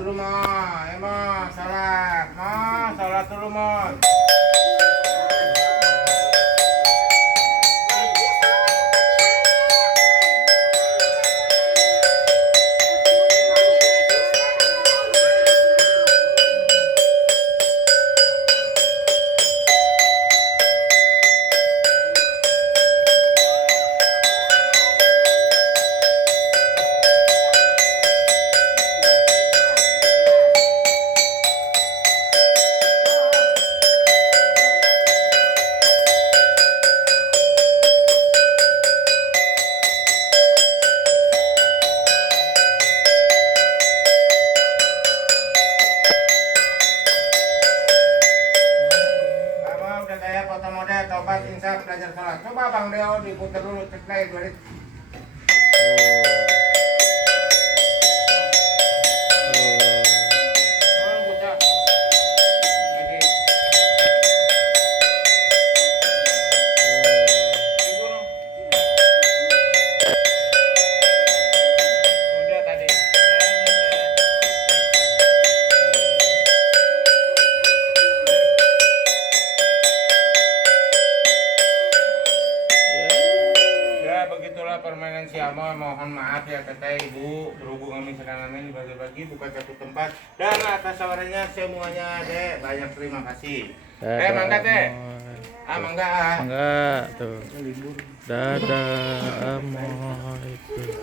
dulu mah, emang salat dulu mah. Udah kayak foto model, tobat, insaf, belajar sholat. Coba Bang Deo diputar dulu, cek naik 2 detik. Begitulah permainan si Amo. Mohon maaf ya teteh ibu, berhubung kami sedang dibagi-bagi bukan satu tempat, dan atas sawarnya semuanya dek banyak terima kasih. Mangga teh, mangga tuh. Dadah Amoy tuh.